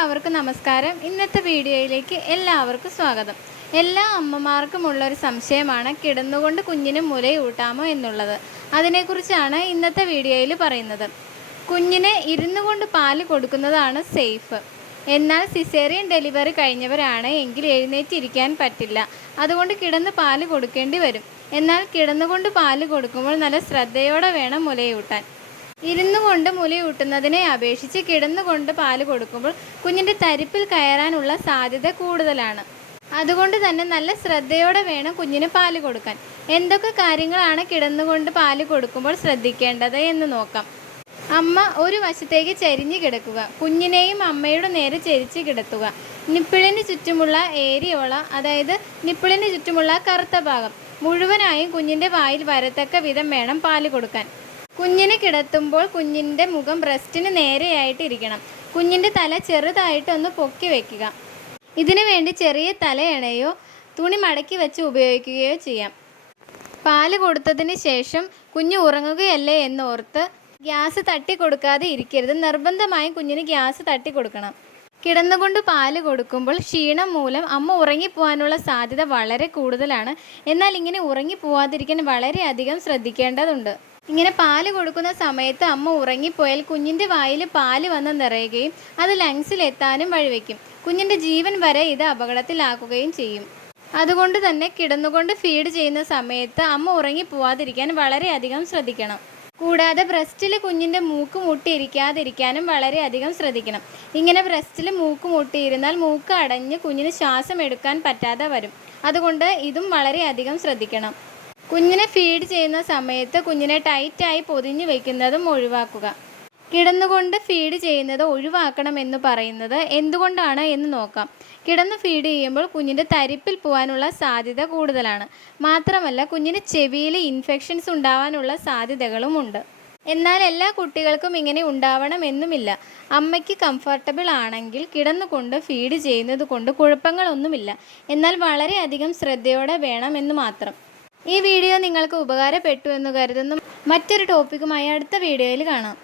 എല്ലാവർക്കും നമസ്കാരം. ഇന്നത്തെ വീഡിയോയിലേക്ക് എല്ലാവർക്കും സ്വാഗതം. എല്ലാ അമ്മമാർക്കുമുള്ള ഒരു സംശയമാണ് കിടന്നുകൊണ്ട് കുഞ്ഞിന് മുലയൂട്ടാമോ എന്നുള്ളത്. അതിനെക്കുറിച്ചാണ് ഇന്നത്തെ വീഡിയോയിൽ പറയുന്നത്. കുഞ്ഞിന് ഇരുന്നു കൊണ്ട് പാല് കൊടുക്കുന്നതാണ് സേഫ്. എന്നാൽ സിസേറിയൻ ഡെലിവറി കഴിഞ്ഞവരാണ് എങ്കിൽ എഴുന്നേറ്റിരിക്കാൻ പറ്റില്ല. അതുകൊണ്ട് കിടന്ന് പാല് കൊടുക്കേണ്ടി വരും. എന്നാൽ കിടന്നുകൊണ്ട് പാല് കൊടുക്കുമ്പോൾ നല്ല ശ്രദ്ധയോടെ വേണം മുലയൂട്ടാൻ. ഇരുന്നു കൊണ്ട് മുലയൂട്ടുന്നതിനെ അപേക്ഷിച്ച് കിടന്നുകൊണ്ട് പാല് കൊടുക്കുമ്പോൾ കുഞ്ഞിൻ്റെ തരിപ്പിൽ കയറാനുള്ള സാധ്യത കൂടുതലാണ്. അതുകൊണ്ട് തന്നെ നല്ല ശ്രദ്ധയോടെ വേണം കുഞ്ഞിന് പാല് കൊടുക്കാൻ. എന്തൊക്കെ കാര്യങ്ങളാണ് കിടന്നുകൊണ്ട് പാല് കൊടുക്കുമ്പോൾ ശ്രദ്ധിക്കേണ്ടത് എന്ന് നോക്കാം. അമ്മ ഒരു വശത്തേക്ക് ചരിഞ്ഞു കിടക്കുക. കുഞ്ഞിനെയും അമ്മയുടെ നേരെ ചരിച്ച് കിടത്തുക. നിപ്പിളിന് ചുറ്റുമുള്ള ഏരിയോള, അതായത് നിപ്പിളിന് ചുറ്റുമുള്ള കറുത്ത ഭാഗം മുഴുവനായും കുഞ്ഞിൻ്റെ വായിൽ വരത്തക്ക വിധം വേണം പാല് കൊടുക്കാൻ. കുഞ്ഞിനെ കിടത്തുമ്പോൾ കുഞ്ഞിൻ്റെ മുഖം ബ്രസ്റ്റിന് നേരെയായിട്ട് ഇരിക്കണം. കുഞ്ഞിൻ്റെ തല ചെറുതായിട്ടൊന്ന് പൊക്കി വയ്ക്കുക. ഇതിനു വേണ്ടി ചെറിയ തലയണയോ തുണി മടക്കി വെച്ച് ഉപയോഗിക്കുകയോ ചെയ്യാം. പാല് കൊടുത്തതിന് ശേഷം കുഞ്ഞ് ഉറങ്ങുകയല്ലേ എന്നോർത്ത് ഗ്യാസ് തട്ടി കൊടുക്കാതെ ഇരിക്കരുത്. നിർബന്ധമായും കുഞ്ഞിന് ഗ്യാസ് തട്ടി കൊടുക്കണം. കിടന്നുകൊണ്ട് പാല് കൊടുക്കുമ്പോൾ ക്ഷീണം മൂലം അമ്മ ഉറങ്ങിപ്പോവാനുള്ള സാധ്യത വളരെ കൂടുതലാണ്. എന്നാൽ ഇങ്ങനെ ഉറങ്ങിപ്പോവാതിരിക്കാൻ വളരെയധികം ശ്രദ്ധിക്കേണ്ടതുണ്ട്. ഇങ്ങനെ പാല് കൊടുക്കുന്ന സമയത്ത് അമ്മ ഉറങ്ങിപ്പോയാൽ കുഞ്ഞിൻ്റെ വായിൽ പാല് വന്ന് നിറയുകയും അത് ലങ്സിലെത്താനും വഴിവെക്കും. കുഞ്ഞിൻ്റെ ജീവൻ വരെ ഇത് അപകടത്തിലാക്കുകയും ചെയ്യും. അതുകൊണ്ട് തന്നെ കിടന്നുകൊണ്ട് ഫീഡ് ചെയ്യുന്ന സമയത്ത് അമ്മ ഉറങ്ങിപ്പോവാതിരിക്കാൻ വളരെയധികം ശ്രദ്ധിക്കണം. കൂടാതെ ബ്രസ്റ്റിൽ കുഞ്ഞിൻ്റെ മൂക്ക് മുട്ടിയിരിക്കാതിരിക്കാനും വളരെയധികം ശ്രദ്ധിക്കണം. ഇങ്ങനെ ബ്രസ്റ്റിൽ മൂക്ക് മുട്ടിയിരുന്നാൽ മൂക്ക് അടഞ്ഞ് കുഞ്ഞിന് ശ്വാസം എടുക്കാൻ പറ്റാതെ വരും. അതുകൊണ്ട് ഇതും വളരെയധികം ശ്രദ്ധിക്കണം. കുഞ്ഞിനെ ഫീഡ് ചെയ്യുന്ന സമയത്ത് കുഞ്ഞിനെ ടൈറ്റായി പൊതിഞ്ഞു വയ്ക്കുന്നതും ഒഴിവാക്കുക. കിടന്നുകൊണ്ട് ഫീഡ് ചെയ്യുന്നത് ഒഴിവാക്കണമെന്ന് പറയുന്നത് എന്തുകൊണ്ടാണ് എന്ന് നോക്കാം. കിടന്ന് ഫീഡ് ചെയ്യുമ്പോൾ കുഞ്ഞിൻ്റെ തരിപ്പിൽ പോകാനുള്ള സാധ്യത കൂടുതലാണ്. മാത്രമല്ല കുഞ്ഞിന് ചെവിയിൽ ഇൻഫെക്ഷൻസ് ഉണ്ടാവാനുള്ള സാധ്യതകളും ഉണ്ട്. എന്നാൽ എല്ലാ കുട്ടികൾക്കും ഇങ്ങനെ ഉണ്ടാവണമെന്നുമില്ല. അമ്മയ്ക്ക് കംഫർട്ടബിൾ ആണെങ്കിൽ കിടന്നുകൊണ്ട് ഫീഡ് ചെയ്യുന്നത് കൊണ്ട് കുഴപ്പങ്ങളൊന്നുമില്ല. എന്നാൽ വളരെയധികം ശ്രദ്ധയോടെ വേണമെന്ന് മാത്രം. ഈ വീഡിയോ നിങ്ങൾക്ക് ഉപകാരപ്പെട്ടു എന്ന് കരുതുന്നു. മറ്റൊരു ടോപ്പിക്കുമായി അടുത്ത വീഡിയോയിൽ കാണാം.